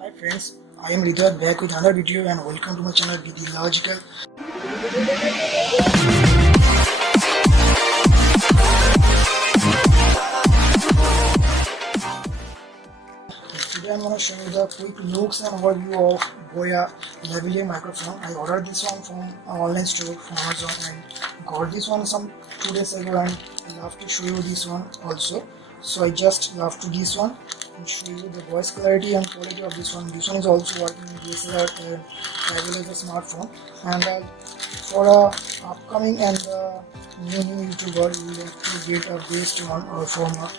Hi friends, I am Ridwan back with another video and welcome to my channel Be Logical. Today I'm going to show you the quick looks and overview of Boya Lavalier Microphone. I ordered this one from an online store from Amazon and got this one some 2 days ago, and I love to show you this one also. So I just love to this one and show you the voice clarity and quality of this one. This one is also working in DSLR as well as a smartphone. And for upcoming and new YouTuber, you will have to get a best one or from a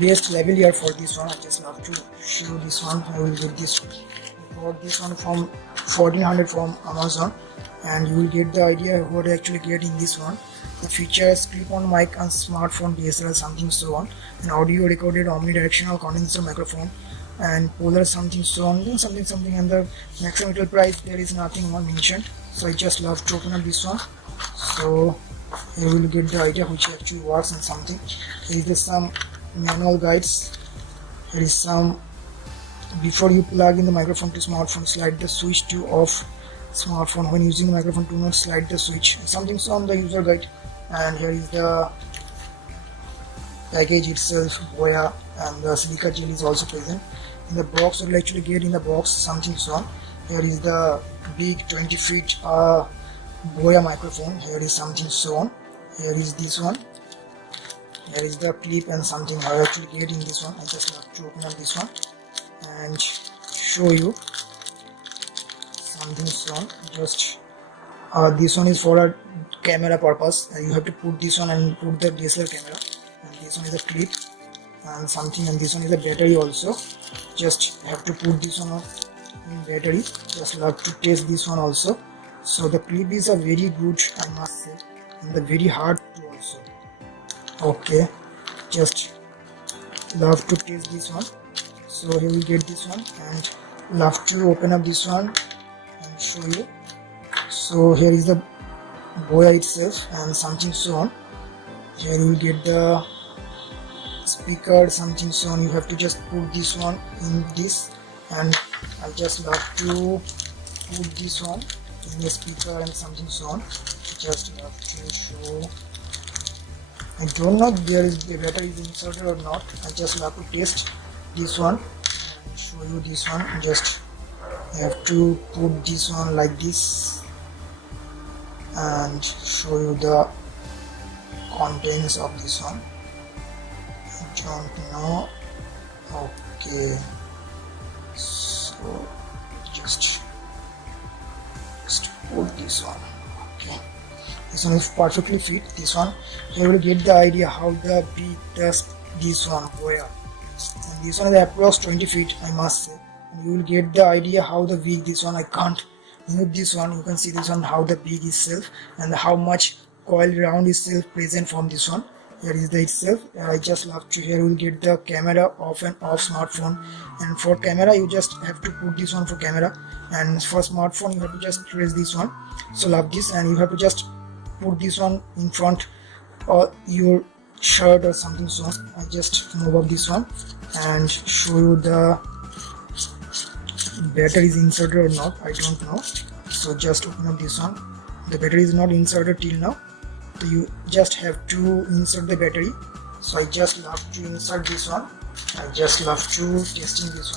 best lavalier for this one. I just love to show this one. I will get this one. I bought this one from 1400 from Amazon, and you will get the idea what I actually get in this one. The features clip-on mic and smartphone DSLR something so on, an audio recorded omnidirectional condenser microphone and polar something so on, then something, and the maximum retail price there is nothing mentioned. So I just love to open up this one, so you will get the idea which actually works and something. There is some manual guides. There is some, before you plug in the microphone to smartphone, slide the switch to off smartphone. When using the microphone, do not slide the switch, something so on the user guide. And here is the package itself, Boya, and the silica gel is also present in the box. You will actually get in the box something so on. Here is the big 20 feet Boya microphone. Here is something so on. Here is this one. Here is the clip and something I actually get in this one. I just have to open up this one and show you something so on. Just this one is for a camera purpose. You have to put this one and put the DSLR camera, and this one is a clip and something, and this one is a battery also. Just have to put this one in battery. Just love to test this one also. So the clip is a very good, I must say, and the very hard to also. Okay, just love to test this one. So here we get this one, and love to open up this one and show you. So here is the Boya itself and something so on. Here you will get the speaker something so on. You have to just put this one in this, and I just love to put this one in the speaker and something so on. Just love to show. I don't know if there is the battery is inserted or not. I just love to test this one and show you this one. Just have to put this one like this and show you the contents of this one. I don't know. Okay, so just put this one. Okay, this one is perfectly fit. This one, you will get the idea how the big does this one Boya, and this one is approx 20 feet, I must say. And you will get the idea how the big this one. I can't mute this one. You can see this one how the big itself and how much coil round itself present from this one. Here is the itself. I just love to. Here you will get the camera off and off smartphone, and for camera you just have to put this one for camera, and for smartphone you have to just press this one. So love this, and you have to just put this one in front or your shirt or something. So I just move up this one and show you the battery is inserted or not. I don't know. So just open up this one. The battery is not inserted till now, so you just have to insert the battery. So I just love to insert this one. I just love to testing this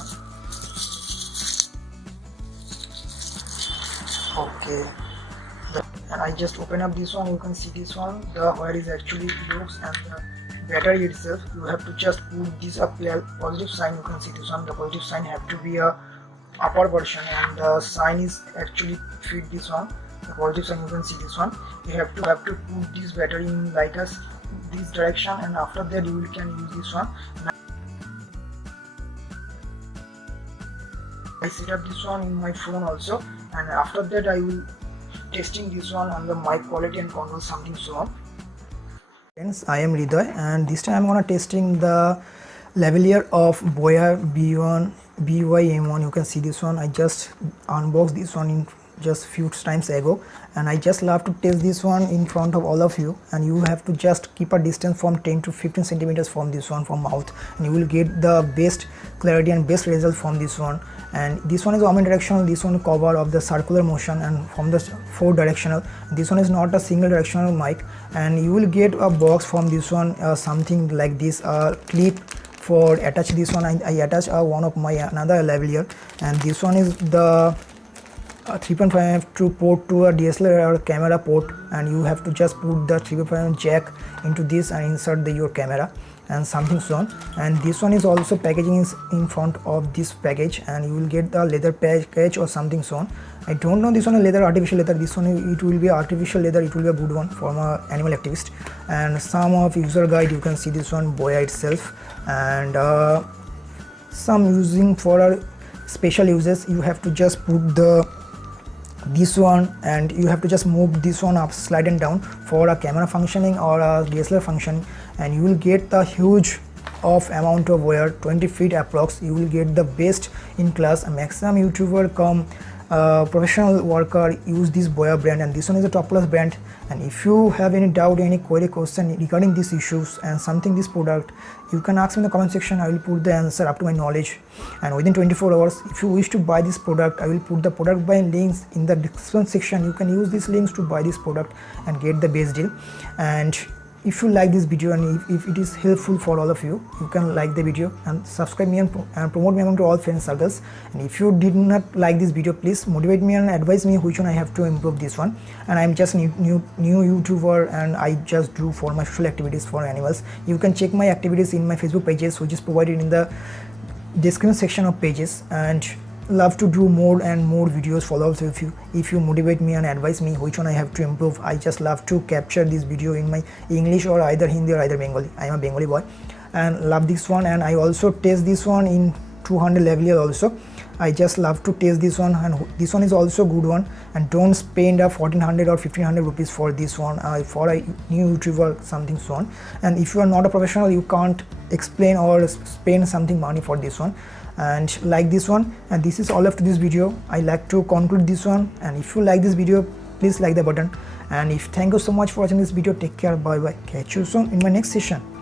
one. Okay, and I just open up this one. You can see this one, the where is actually looks, and the battery itself. You have to just put this up here, positive sign. You can see this one. The positive sign have to be a upper version, and the sign is actually fit this one. The positive sign, you can see this one. You have to put this battery in like us this direction, and after that you can use this one. I set up this one in my phone also, and after that I will testing this one on the mic quality and control something so on. Friends, I am Ridoy, and this time I'm gonna testing the lavalier of Boya BY-M1. You can see this one. I just unboxed this one in just few times ago, and I just love to test this one in front of all of you, and you have to just keep a distance from 10 to 15 centimeters from this one from mouth, and you will get the best clarity and best result from this one. And this one is omnidirectional, this one cover of the circular motion and from the 4 directional. This one is not a single directional mic, and you will get a box from this one, something like this, clip for attach this one. I attach one of my another lavalier, and this one is the 3.5 to port to a DSLR camera port, and you have to just put the 3.5 jack into this and insert your camera and something so on. And this one is also packaging is in front of this package, and you will get the leather package or something so on. I don't know this one is leather, artificial leather. This one it will be artificial leather, it will be a good one for an animal activist. And some of user guide, you can see this one Boya itself, and some using for special uses. You have to just put this one, and you have to just move this one up, slide and down for a camera functioning or a DSLR function, and you will get the huge of amount of wire, 20 feet approx. You will get the best in class. A maximum YouTuber come professional worker use this Boya brand, and this one is a top class brand. And if you have any doubt, any query, question regarding these issues and something this product, you can ask me in the comment section. I will put the answer up to my knowledge, and within 24 hours. If you wish to buy this product, I will put the product buying links in the description section. You can use these links to buy this product and get the best deal. And if you like this video, and if it is helpful for all of you, you can like the video and subscribe me and promote me among to all friends circles. And if you did not like this video, please motivate me and advise me which one I have to improve this one. And I'm just new YouTuber, and I just do for my social activities for animals. You can check my activities in my Facebook pages, which is provided in the description section of pages. And love to do more and more videos follow-ups if you motivate me and advise me which one I have to improve. I just love to capture this video in my English or either Hindi or either Bengali. I am a Bengali boy and love this one, and I also test this one in 200 lavalier also. I just love to test this one, and this one is also good one. And don't spend a 1400 or 1500 rupees for this one for a new YouTuber something so on. And if you are not a professional, you can't explain or spend something money for this one. And like this one, and this is all of this video. I like to conclude this one, and if you like this video, please like the button. And if thank you so much for watching this video. Take care, bye bye, catch you soon in my next session.